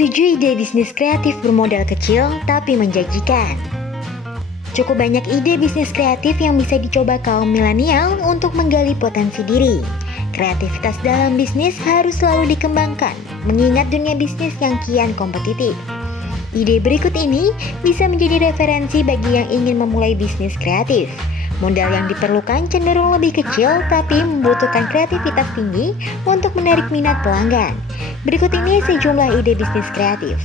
7 ide bisnis kreatif bermodal kecil tapi menjanjikan. Cukup banyak ide bisnis kreatif yang bisa dicoba kaum milenial untuk menggali potensi diri. Kreativitas dalam bisnis harus selalu dikembangkan, mengingat dunia bisnis yang kian kompetitif. Ide berikut ini bisa menjadi referensi bagi yang ingin memulai bisnis kreatif. Modal yang diperlukan cenderung lebih kecil tapi membutuhkan kreativitas tinggi untuk menarik minat pelanggan. Berikut ini sejumlah ide bisnis kreatif.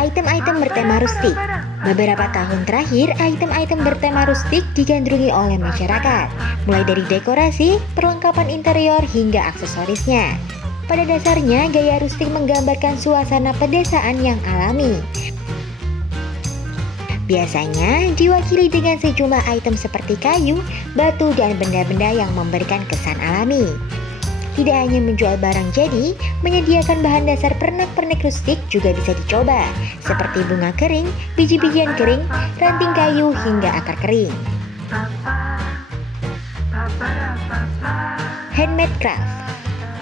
Item-item bertema rustik. Beberapa tahun terakhir, item-item bertema rustik digandrungi oleh masyarakat, mulai dari dekorasi, perlengkapan interior, hingga aksesorisnya. Pada dasarnya, gaya rustik menggambarkan suasana pedesaan yang alami. Biasanya diwakili dengan sejumlah item seperti kayu, batu, dan benda-benda yang memberikan kesan alami. Tidak hanya menjual barang jadi, menyediakan bahan dasar pernak-pernik rustik juga bisa dicoba, seperti bunga kering, biji-bijian kering, ranting kayu, hingga akar kering. Handmade craft.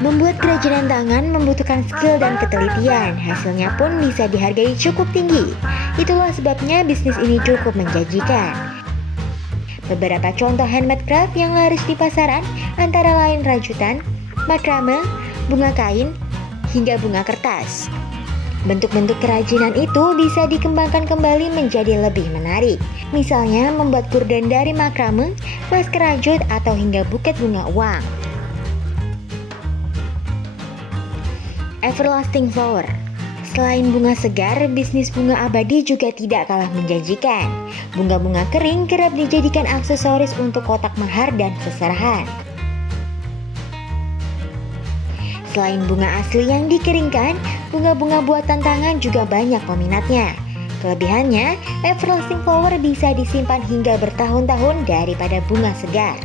Membuat kerajinan tangan membutuhkan skill dan ketelitian, hasilnya pun bisa dihargai cukup tinggi. Itulah sebabnya bisnis ini cukup menjanjikan. Beberapa contoh handmade craft yang laris di pasaran antara lain rajutan, makrame, bunga kain, hingga bunga kertas. Bentuk-bentuk kerajinan itu bisa dikembangkan kembali menjadi lebih menarik. Misalnya membuat gorden dari makrame, masker rajut, atau hingga buket bunga uang. Everlasting flower. Selain bunga segar, bisnis bunga abadi juga tidak kalah menjanjikan. Bunga-bunga kering kerap dijadikan aksesoris untuk kotak mahar dan seserahan. Selain bunga asli yang dikeringkan, bunga-bunga buatan tangan juga banyak peminatnya. Kelebihannya, everlasting flower bisa disimpan hingga bertahun-tahun daripada bunga segar.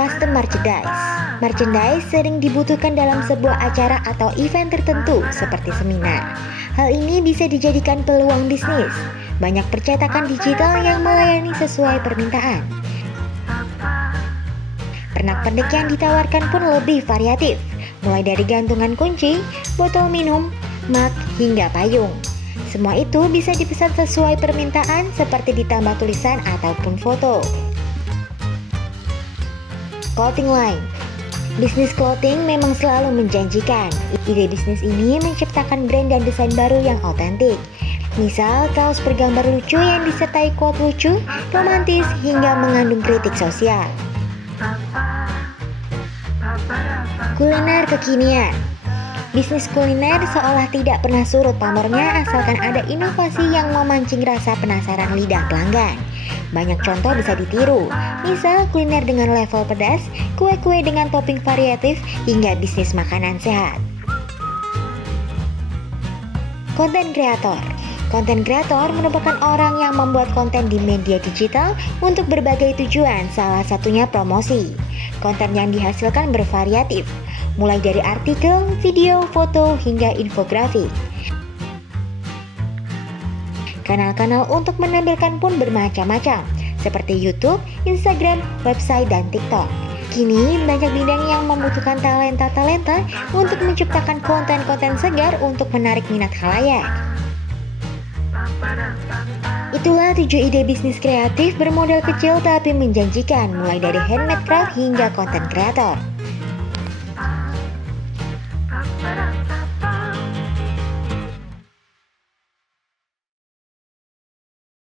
Custom merchandise. Merchandise sering dibutuhkan dalam sebuah acara atau event tertentu seperti seminar. Hal ini bisa dijadikan peluang bisnis. Banyak percetakan digital yang melayani sesuai permintaan. Pernak-pernik yang ditawarkan pun lebih variatif, mulai dari gantungan kunci, botol minum, mug, hingga payung. Semua itu bisa dipesan sesuai permintaan seperti ditambah tulisan ataupun foto. Clothing line. Bisnis clothing memang selalu menjanjikan. Ide bisnis ini menciptakan brand dan desain baru yang otentik. Misal kaos bergambar lucu yang disertai quote lucu, romantis, hingga mengandung kritik sosial. Kuliner kekinian. Bisnis kuliner seolah tidak pernah surut pamornya asalkan ada inovasi yang memancing rasa penasaran lidah pelanggan. Banyak contoh bisa ditiru, misal kuliner dengan level pedas, kue-kue dengan topping variatif, hingga bisnis makanan sehat. Konten kreator. Konten kreator merupakan orang yang membuat konten di media digital untuk berbagai tujuan, salah satunya promosi. Konten yang dihasilkan bervariatif, mulai dari artikel, video, foto, hingga infografik. Kanal-kanal untuk menampilkan pun bermacam-macam, seperti YouTube, Instagram, website, dan TikTok. Kini banyak bidang yang membutuhkan talenta-talenta untuk menciptakan konten-konten segar untuk menarik minat khalayak. Itulah 7 ide bisnis kreatif bermodal kecil tapi menjanjikan, mulai dari handmade craft hingga konten kreator.